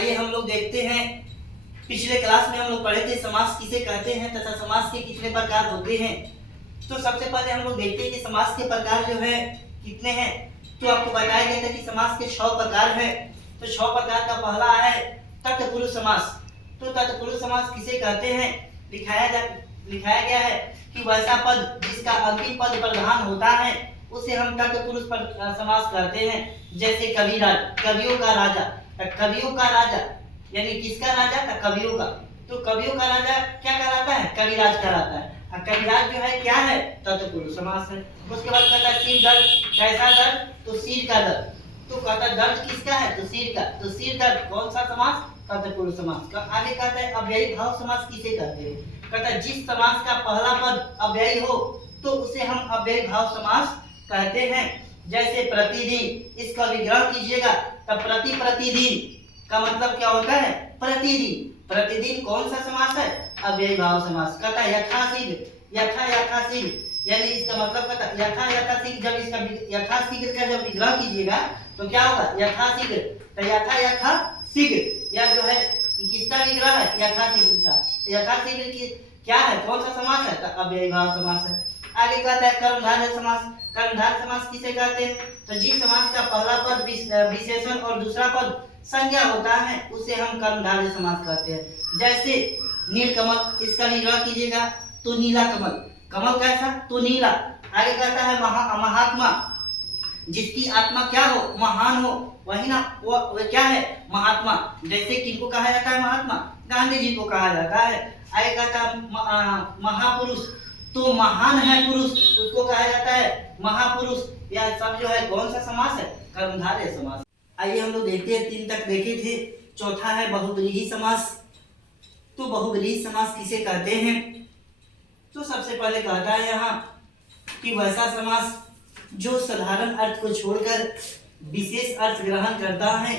आइए हम लोग देखते हैं। पिछले क्लास में हम लोग पढ़े थे समास किसे कहते हैं तथा समास के कितने प्रकार होते हैं। तो सबसे पहले हम लोग देखते हैं कि समास के प्रकार जो है कितने हैं। तो आपको बताया गया था कि समास के 6 प्रकार हैं। तो 6 प्रकार का पहला है तत्पुरुष समास। तो तत्पुरुष समास किसे कहते हैं, लिखाया गया है कि वैसा पद जिसका अंतिम पद प्रधान होता है उसे हम तत्पुरुष समास कहते हैं। जैसे कविराज, कवियों का राजा। कवियों का राजा यानी किसका राजा था, कवियों का। तो कवियों का राजा क्या कहलाता है, कविराज कहलाता है। और कविराज जो है क्या है, तत्पुरुष समास है। उसके बाद कहता है सिर दर्द, कैसा दर्द, तो सिर का दर्द। तो कहता है दर्द किसका है, तो सिर का, तो सिर दर्द कौन सा समास, तत्पुरुष समास का। आगे कहता है अव्ययी भाव समास किसे कहते हैं। कहता है जिस समास का पहला पद अव्ययी हो तो उसे हम अव्ययी भाव समास कहते हैं। जैसे प्रतिदिन, इसका विग्रह कीजिएगा तब प्रतिदिन का मतलब क्या होता है, प्रतिदिन। प्रतिदिन कौन सा समास है, अव्ययी भाव समास। कहता है यथाशीघ्र, यथाशीघ्र यानी इसका मतलब कहता है यथाशीघ्र। जब इसका यथाशीघ्र का जब विग्रह कीजिएगा तो क्या होगा, यथाशीघ्र। तो यथाशीघ्र या जो है किसका विग्रह है, यथाशीघ्र का। यथाशीघ्र की क्या है, कौन सा समास है, तो अव्ययी भाव समास है। आगे कहता है कर्मधारय समास। कर्मधारय समास किसे कहते हैं, तो जिस समास का पहला पद विशेषण और दूसरा पद संज्ञा होता है उसे हम कर्मधारय समास कहते हैं। जैसे नीलकमल, इसका विग्रह कीजिएगा तो नीला कमल। कमल कैसा, तो नीला। आगे कहता है महात्मा, जिसकी आत्मा क्या हो, महान हो, वही ना वो क्या है, महात्मा। जैसे किनको कहा जाता है महात्मा, गांधी जी को कहा जाता है। आगे कहता है महापुरुष, तो महान है पुरुष, उसको कहा जाता है महापुरुष। यह सब जो है कौन सा समास है, कर्मधारय समास। आइए हम लोग देखते हैं, 3 तक देखे थे। चौथा है बहुव्रीहि समास। तो बहुव्रीहि समास किसे कहते हैं, तो सबसे पहले कहता है यहाँ कि वैसा समास जो साधारण अर्थ को छोड़कर विशेष अर्थ ग्रहण करता है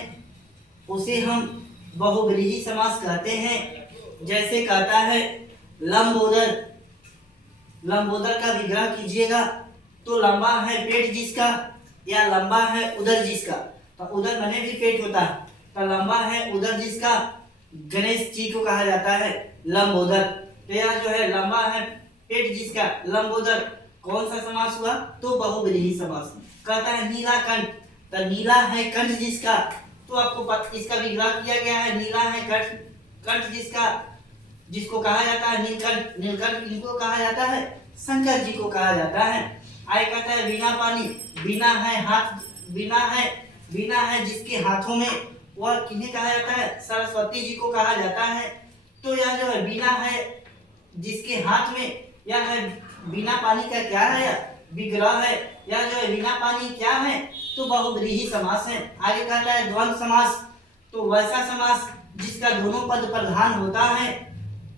उसे हम बहुव्रीहि समास कहते हैं। जैसे कहता है लंबोदर, लंबोदर का विग्रह कीजिएगा तो लंबा है पेट जिसका या लंबा है उदर जिसका। तो उदर मने भी पेट होता है, तो लंबा है उदर जिसका गणेश जी को कहा जाता है लंबोदर। तो यह जो है लंबा है पेट जिसका, लंबोदर कौन सा समास हुआ, तो बहुव्रीहि समास। कहता है नीलाकंठ, तो नीला है कंठ जिसका। तो आपको इसका विग्रह किया गया है, नीला है कंठ जिसका, जिसको कहा जाता है नीलकंठ। नीलकंठ किनको कहा जाता है, शंकर जी को कहा जाता है। आगे कहता है वीणा पानी, वीणा है हाथ, वीणा है जिसके हाथों में, वह किन्हें कहा जाता है, सरस्वती जी को कहा जाता है। तो यह जो है वीणा है जिसके हाथ में, यह है वीणा पानी का क्या है, विग्रह है। यह जो है वीणा पानी क्या है, तो बहुव्रीहि समास है। आगे कहता है द्वंद्व समास। तो वैसा समास जिसका दोनों पद प्रधान होता है,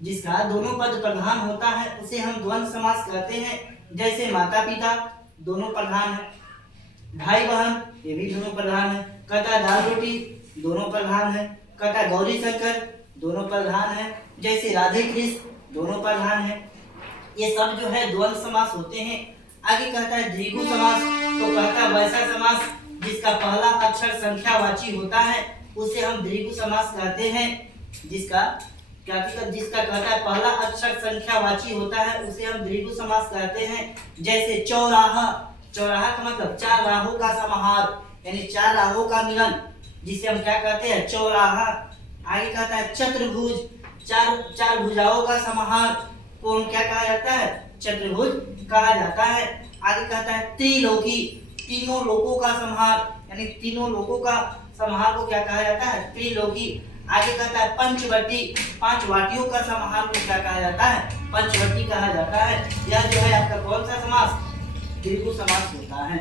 जिसका दोनों पद प्रधान होता है उसे हम द्वंद्व समास कहते हैं। जैसे माता पिता दोनों प्रधान है, भाई बहन ये भी दोनों प्रधान है। कहता दाल रोटी दोनों प्रधान है। कहता गौरी शंकर दोनों प्रधान है। जैसे राधे कृष्ण दोनों प्रधान है। ये सब जो है द्वंद्व समास होते हैं। आगे कहता है द्विगु समास। तो कहता वैसा समास जिसका पहला अक्षर संख्यावाची होता है उसे हम द्विगु समास कहते हैं। जिसका कहता है पहला अक्षर संख्यावाची होता है उसे हम द्विगु समास कहते हैं। जैसे चौराहा, चौराहा का मतलब 4 राहों का समाहार यानी 4 राहों का मिलन, जिसे हम क्या कहते हैं, चौराहा। आगे कहता है चतुर्भुज, 4 भुजाओं का समाहार को हम क्या कहा जाता है, चतुर्भुज कहा जाता है। आगे कहता है त्रिलोकी, तीनों लोकों का समाहार यानी तीनों लोकों का समाहार को क्या कहा जाता है, त्रिलोकी। आगे कहता है पंचवटी, 5 वाटियों का समाहार को क्या कहा जाता है, पंचवटी कहा जाता है। यह जो है आपका कौन सा समास, द्विगु समास होता है।